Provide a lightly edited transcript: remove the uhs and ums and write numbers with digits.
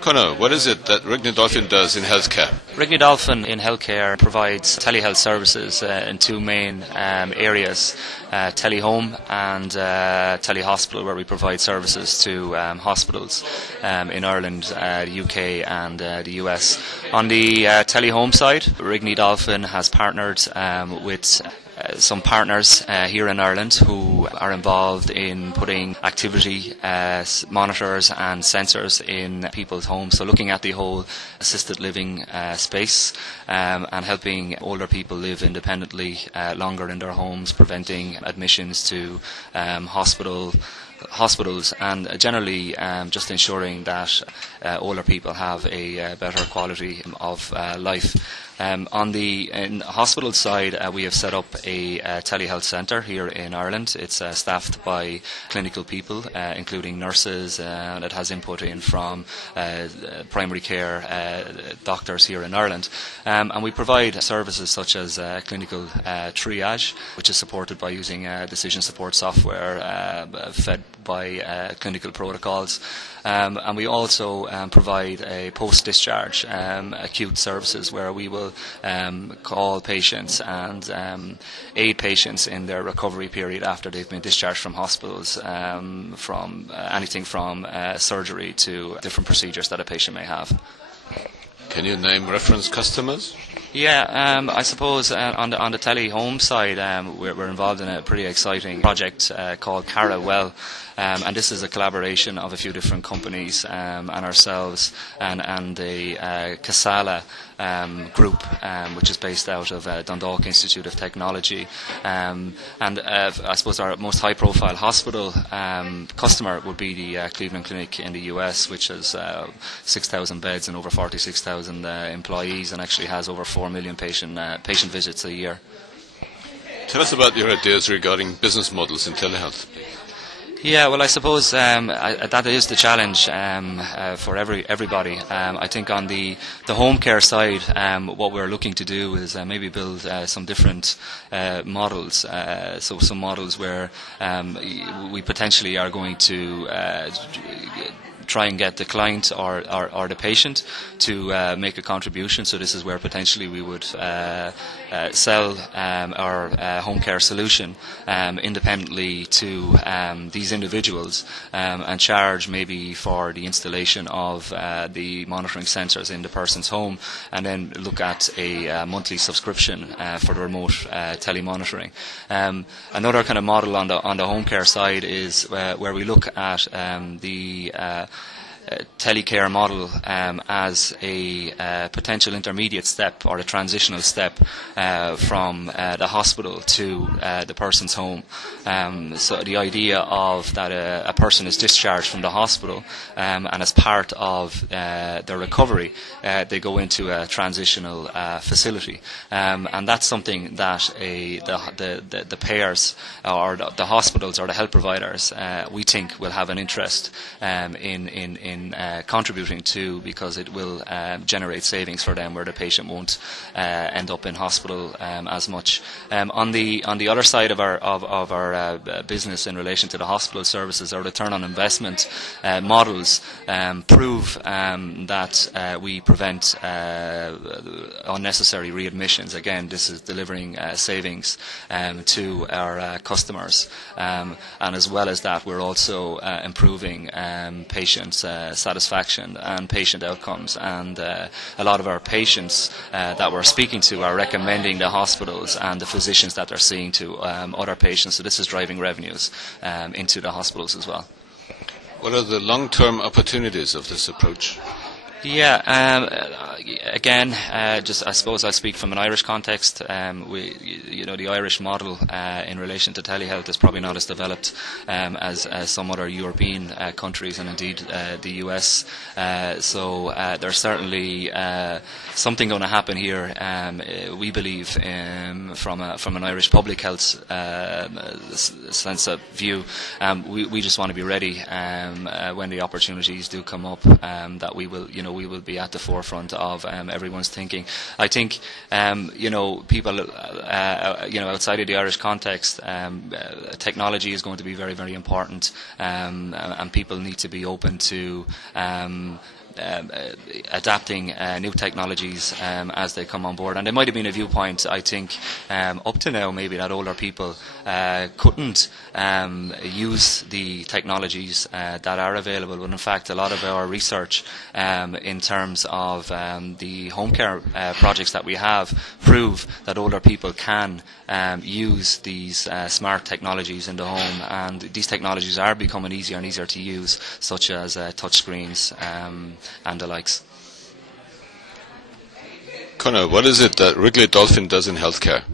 Conor, what is it that Rigneydolphin does in healthcare? Rigneydolphin in healthcare provides telehealth services in two main areas, telehome and telehospital, where we provide services to hospitals in Ireland, the UK and the US. On the telehome side, Rigneydolphin has partnered with some partners here in Ireland who are involved in putting activity monitors and sensors in people's homes, so looking at the whole assisted living space and helping older people live independently longer in their homes, preventing admissions to hospitals and generally just ensuring that older people have a better quality of life. On the hospital side, we have set up a telehealth centre here in Ireland. It's staffed by clinical people, including nurses, and it has input in from primary care doctors here in Ireland. And we provide services such as clinical triage, which is supported by using decision support software fed by clinical protocols. And we also provide a post-discharge acute services where we will call patients and aid patients in their recovery period after they've been discharged from hospitals, from anything from surgery to different procedures that a patient may have. Can you name reference customers? Yeah, I suppose on the telehome side, we're involved in a pretty exciting project called Cara Well, and this is a collaboration of a few different companies and ourselves and the Casala group, which is based out of Dundalk Institute of Technology, and I suppose our most high-profile hospital customer would be the Cleveland Clinic in the US, which has 6,000 beds and over 46,000 employees, and actually has over 4 million patient visits a year. Tell us about your ideas regarding business models in telehealth. Yeah, well, I suppose that is the challenge for everybody. I think on the home care side, what we're looking to do is maybe build some different models. So some models where we potentially are going to try and get the client or the patient to make a contribution. So this is where potentially we would sell our home care solution independently to these individuals and charge maybe for the installation of the monitoring sensors in the person's home, and then look at a monthly subscription for the remote telemonitoring. Another kind of model on the home care side is where we look at the telecare model as a potential intermediate step or a transitional step from the hospital to the person's home. So the idea of that a person is discharged from the hospital and as part of their recovery they go into a transitional facility, and that's something that the payers or the hospitals or the health providers we think will have an interest in contributing to, because it will generate savings for them where the patient won't end up in hospital as much. On the other side of our business in relation to the hospital services, our return on investment models prove that we prevent unnecessary readmissions. Again, this is delivering savings to our customers, and as well as that, we're also improving patient satisfaction and patient outcomes, and a lot of our patients that we're speaking to are recommending the hospitals and the physicians that they're seeing to other patients, so this is driving revenues into the hospitals as well. What are the long-term opportunities of this approach? Yeah, again, just I suppose I speak from an Irish context. The Irish model in relation to telehealth is probably not as developed as some other European countries, and indeed the US. So there's certainly something going to happen here. We believe from an Irish public health sense of view. We just want to be ready when the opportunities do come up. That we will, we will be at the forefront of everyone's thinking. I think people outside of the Irish context, technology is going to be very, very important, and people need to be open to adapting new technologies as they come on board. And there might have been a viewpoint, I think, up to now maybe that older people couldn't use the technologies that are available, but in fact a lot of our research in terms of the home care projects that we have prove that older people can use these smart technologies in the home, and these technologies are becoming easier and easier to use, such as touchscreens and the likes. Conor, what is it that Rigneydolphin does in healthcare?